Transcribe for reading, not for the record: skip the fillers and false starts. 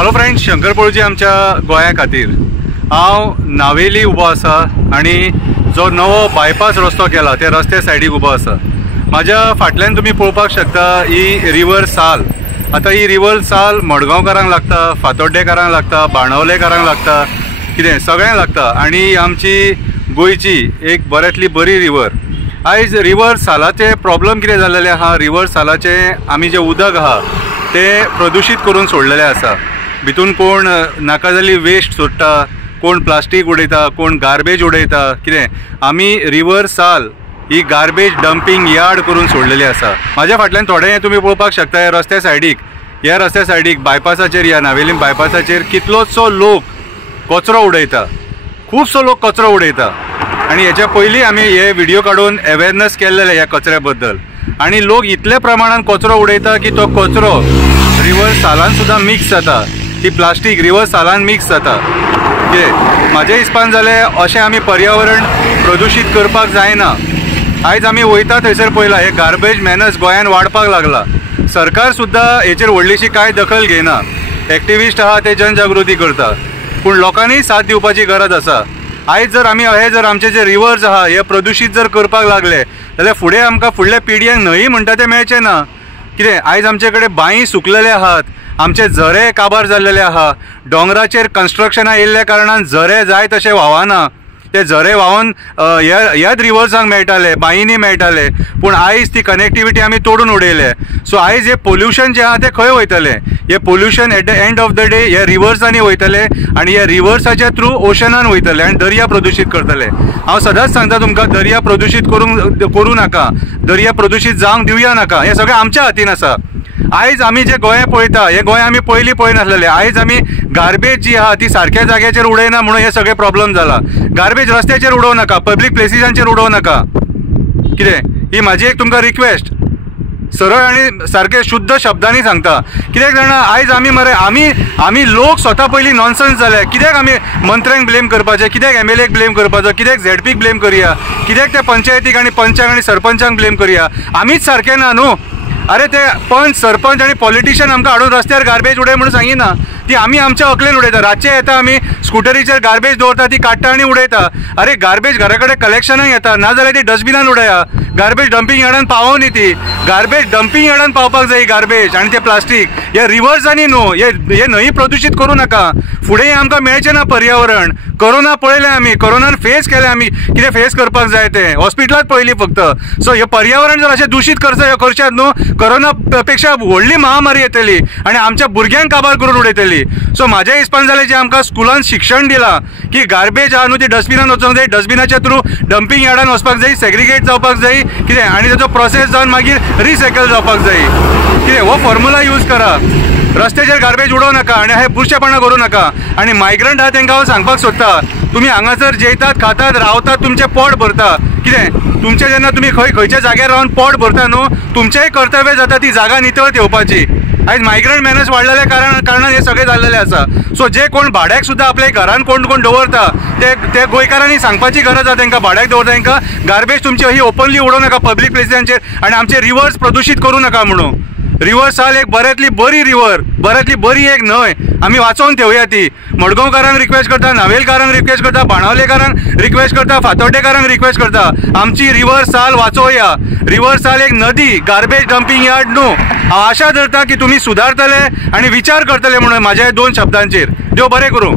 Hello friends, Shankar पळूजी आमच्या गोंया खातीर हांव नावेली उबो आसा आणि जो नवो बायपास रस्तो केला त्या रस्त्या सायडीक उबो आसा। म्हाज्या फाटल्यान तुम्ही पळोवपाक शकता ही रिवर साल। आता ही रिवर साल मडगांवकारांक लागता, फातोड्डेकारांक लागता, बाणावलेकारांक लागता, कितें सगळ्यांक लागता आणि आमची गोंयची एक बऱ्यांतली बरी रिवर। आयज रिवर सालाचे प्रॉब्लेम कितें जाल्लेले आहा, रिवर सालाचे आमी जे उदक आहा ते प्रदूषित करून सोडलेले आसा। भितून कोण नाका जाल्ली वेस्ट सोडटा, कोण प्लास्टीक उडयता, कोण गार्बेज उडयता, कितें आमी रिवर साल ही गार्बेज डंपिंग यार्ड करून सोडलेली आसा। म्हाज्या फाटल्यान थोडे तुम्ही पळोवपाक शकता ह्या रस्त्या सायडीक बायपासाचेर या नावेलीम बायपासाचेर कितलोसो लोक कचरो उडयता, खूबसो लोक कचरो उडयता। आणि हेच्या पयलीं आमी हे व्हिडिओ काडून अवेरनेस केल्लेले ह्या कचऱ्या बद्दल आणि लोक इतले प्रमाणात कचरो उडयता की तो कचरो रिवर सालान सुद्दां मिक्स जाता, ती प्लास्टीक रिवर सालान मिक्स जाता। कितें म्हाज्या हिसपान जालें अशें आमी पर्यावरण प्रदूषित करपाक जायना। आयज आमी वयता थंयसर पळयला हे गार्बेज मॅनस गोंयान वाडपाक लागला। सरकार सुद्दां हेचेर व्हडलीशी कांय दखल घेना, एक्टिविस्ट आहा ते जनजागृती करता, पूण लोकांनी साथ दिवपाची गरज आसा। आयज जर आमी आमचे जे रिवर्स आहा हे प्रदूषित जर करपाक लागले जाल्यार फुडें आमकां फुडल्या पिढयांक न्हंय म्हणटा ते मेळचे ना। कितें आयज आमचे कडेन बांय सुकलेले आहात, आमचे झरे काबार जाल्लेले आहा, डोंगराचेर कन्स्ट्रक्शनां येयल्ल्या कारणान झरे जाय तशे व्हावना। ते झरे व्हांवन ह्याच रिवर्सांक मेळटाले, बांयनी मेळटाले, पूण आयज ती कनेक्टिविटी आमी तोडून उडयले। सो आयज हे पोल्युशन जे आहा ते खंय वयतले? हे pollution at the end of the day ह्या रिवर्सांनी वयतले आणि ह्या रिवर्साच्या थ्रू ओशनान वयतले आणि दर्या प्रदूषित करतले। हांव सदांच सांगता तुमकां, दर्या प्रदूषित करूं नाका, दर्या प्रदूषित जावंक दिवया नाका। हे सगळें आमच्या हातीन आसा। आयज आमी जे गोंय पळयता हे गोंय आमी पयलीं पळयनासलेले। आयज आमी गार्बेज जी आहा ती सारक्या जाग्याचेर उडयना म्हणून हे सगळे प्रॉब्लेम जाला। गार्बेज रस्त्याचेर उडोवं नाका, पब्लीक प्लेसिसांचेर उडोवं नाका। कितें ही म्हाजी एक तुमकां रिक्वेस्ट, सरळ आणि सारखे शुद्ध शब्दांनी सांगता। कित्याक जाणा आयज आमी मरे आमी लोक स्वता पयलीं नॉनसेन्स जाले। कित्याक आमी मंत्र्यांक ब्लेम करपाचे, कित्याक MLAक ब्लेम करपाचो, कित्याक ZPक ब्लेम करया, कित्याक त्या पंचायतीक आणि पंचांक आणि सरपंचांक ब्लेम करया? आमीच सारखे ना न्हू। अरे ते पंच, सरपंच आणि पॉलिटिशियन आमकां हाडून रस्त्यार गार्बेज उडय म्हणून सांगिना, ती आमी आमच्या अकलेन उडयता। रातचे येता आमी स्कुटरीचेर गार्बेज दवरता, ती काडटा आणि उडयता। अरे गार्बेज घरा कडेन कलेक्शनाक येता, नाजाल्यार ती डस्टबिनान उडया। गार्बेज डंपिंग यार्डान पावोव न्ही ती, गार्बेज डंपिंग यार्डान पावपाक जाय गार्बेज आणि ते प्लास्टीक हे रिवर्सांनी न्हू। हे न्हंय प्रदूषित करूं नाका, फुडें आमकां मेळचें ना पर्यावरण। कोरोना पळयलें आमी, कोरोनान फेस केलें आमी, कितें फेस करपाक जाय तें हॉस्पिटलांत पळयली फक्त। सो हे पर्यावरण जर अशें दूषित करशात न्हू, कोरोना पेक्षा व्हडली महामारी येतली आणि आमच्या भुरग्यांक काबार करून उडयतली। सो म्हाज्या हिसपान जालें जे आमकां स्कुलान शिक्षण दिलां की गार्बेज आहा न्हू ती डस्टबिनान वचोंक जाय, डस्टबिनाच्या थ्रू डंपिंग यार्डान वचपाक जाय, सेग्रिगेट जावपाक जाय, कितें आनी ताचो प्रोसेस जावन मागीर रिसायकल जावपाक जाय। कितें हो फॉर्म्युला यूज करा, रस्त्याचेर गार्बेज उडोवं नाका आणि हे बुरशेपणा करूं नाका। आणि मायग्रंट आहा तांकां हांव सांगपाक सोदता, तुमी हांगासर जेयतात, खातात, रावतात, तुमचें पोट भरता। कितें तुमचें जेन्ना तुमी खंयच्या जाग्यार रावन पोट भरता न्हू, तुमचेंय कर्तव्य जाता ती जागा नितळ ठेवपाची। आयज मायग्रंट मॅनस वाडलेल्या कारणान हे सगळें जाल्लेलें आसा। सो जे कोण भाड्याक सुद्दां आपल्या घरान कोण दवरता ते गोंयकारांनी सांगपाची गरज आसा तांकां, भाड्याक दवरता तांकां गार्बेज तुमची ही ओपनली उडोवं नाका पब्लीक प्लेसिसांचेर आणि आमचे रिवर्स प्रदूषित करूं नाका म्हणून। रिवर साल एक बऱ्यांतली बरी रिवर, बऱ्यांतली बरी एक न्हंय, आमी वाचोवन ठेवया ती। मडगांवकारांक रिक्वेस्ट करता, नावेलकारांक रिक्वेस्ट करता, बाणावलेकारांक रिक्वेस्ट करता, फातोड्डेकारांक रिक्वेस्ट करता, आमची रिवर साल वाचोवया। रिवर साल एक नदी, गार्बेज डंपिंग यार्ड न्हू। हांव आशा धरता की तुमी सुदारतले आणि विचार करतले म्हणून म्हाज्या 2 शब्दांचेर। देव बरें करूं।